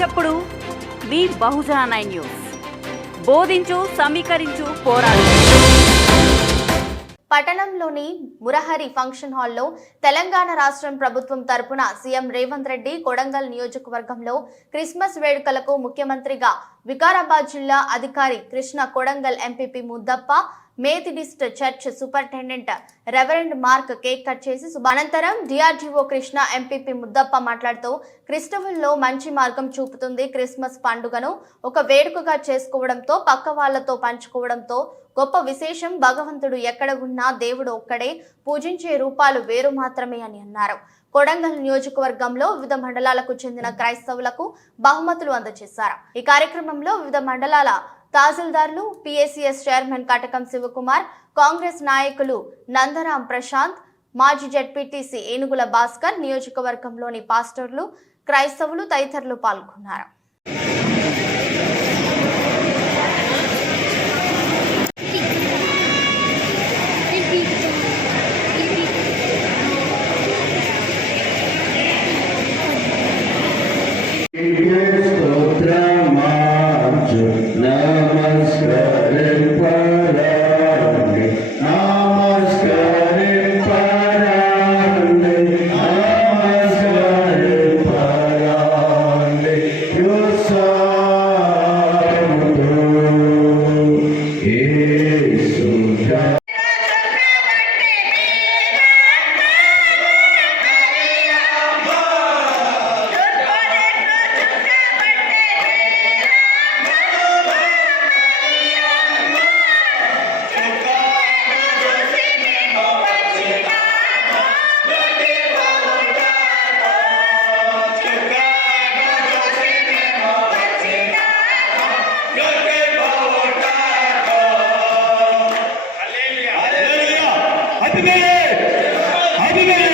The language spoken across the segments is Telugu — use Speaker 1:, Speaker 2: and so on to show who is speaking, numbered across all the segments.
Speaker 1: చప్పుడు. మీ బహుజన నైన్ న్యూస్. బోధించు సమీకరించు పోరాడు.
Speaker 2: పట్టణంలోని మురహరి ఫంక్షన్ హాల్లో తెలంగాణ రాష్ట్రం ప్రభుత్వం తరపున సీఎం రేవంత్ రెడ్డి కొడంగల్ నియోజకవర్గంలో క్రిస్మస్ వేడుకలకు ముఖ్యమంత్రిగా వికారాబాద్ జిల్లా అధికారి Krishna Kodangal MPP Muddappa Methodist church superintendent reverend Mark cake cut చేసి అనంతరం డిఆర్డీఓ కృష్ణ ఎంపీపీ ముద్దప్ప మాట్లాడుతూ క్రిస్టవల్లో మంచి మార్గం చూపుతుంది క్రిస్మస్ పండుగను. ఒక వేడుకగా చేసుకోవడంతో పక్క వాళ్ళతో పంచుకోవడంతో గొప్ప విశేషం భగవంతుడు ఎక్కడ ఉన్నా దేవుడు ఒక్కడే. పూజించే రూపాలు వేరు మాత్రమే అని అన్నారు. కొడంగల్ నియోజకవర్గంలో వివిధ మండలాలకు చెందిన క్రైస్తవులకు బహుమతులు అందజేశారు. ఈ కార్యక్రమంలో వివిధ మండలాల తహసీల్దార్లు PSCS chairman Katakam Shivakumar Congress నాయకులు నందరాం ప్రశాంత్ మాజీ జడ్పీటీసీ ఏనుగుల భాస్కర్ నియోజకవర్గంలోని పాస్టర్లు క్రైస్తవులు తదితరులు పాల్గొన్నారు.
Speaker 3: கைதிகள்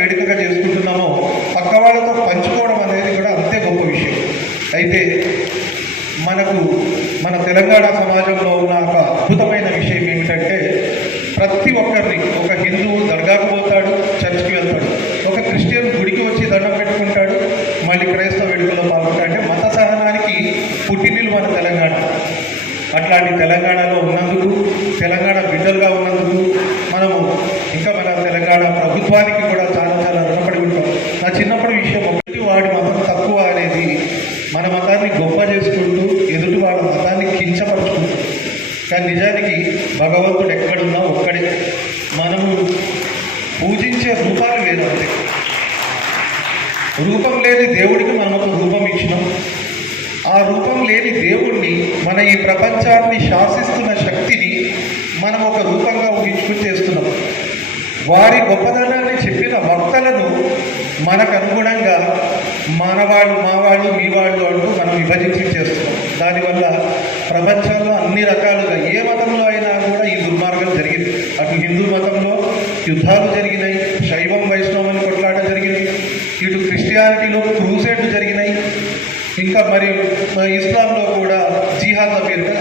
Speaker 3: వేడుకగా చేసుకుంటున్నామో పక్క వాళ్ళతో పంచుకోవడం అనేది కూడా అంతే గొప్ప విషయం. అయితే మనకు మన తెలంగాణ సమాజంలో ఉన్న ఒక అద్భుతమైన విషయం ఏమిటంటే ప్రతి ఒక్కరిని ఒక హిందువు దర్గాకు పోతాడు చర్చ్కి వెళ్తాడు. ఒక క్రిస్టియన్ గుడికి వచ్చి దండం పెట్టుకుంటాడు మళ్ళీ క్రైస్తవ వేడుకలో పాల్గొంటాడు. అంటే మత సహనానికి పుట్టినిల్లు మన తెలంగాణ. అట్లాంటి తెలంగాణలో ఉన్నందుకు తెలంగాణ బిడ్డలుగా ఉన్నందుకు మనము ఇంకా మన తెలంగాణ ప్రభుత్వానికి చిన్నప్పటి వాడి మతం తక్కువ అనేది మన మతాన్ని గొప్ప చేసుకుంటూ ఎదుటి వాడి మతాన్ని కించపరుచుకుంటూ. కానీ నిజానికి భగవంతుడు ఎక్కడున్నా ఒక్కడే. మనము పూజించే రూపాలు వేరు రూపం లేని దేవుడికి మనం ఒక రూపం ఇచ్చినాం. ఆ రూపం లేని దేవుణ్ణి మన ఈ ప్రపంచాన్ని శాసిస్తున్న శక్తిని మనం ఒక రూపంగా ఊహించుకుని చేస్తున్నాం. వారి గొప్పదనాన్ని చెప్పిన వక్త మనకు అనుగుణంగా మనవాళ్ళు మావాళ్ళు మీవాళ్ళు మీ వాళ్ళు అంటూ మనం విభజించి చేస్తున్నాం. దానివల్ల ప్రపంచంలో అన్ని రకాలుగా ఏ మతంలో అయినా కూడా ఈ దుర్మార్గం జరిగింది. అటు హిందూ మతంలో యుద్ధాలు జరిగినాయి శైవం వైష్ణవం కొట్లాట జరిగింది. ఇటు క్రిస్టియానిటీలో క్రూసైడ్లు జరిగినాయి. ఇంకా మరియు ఇస్లాంలో కూడా జిహాద్ల పేరుగా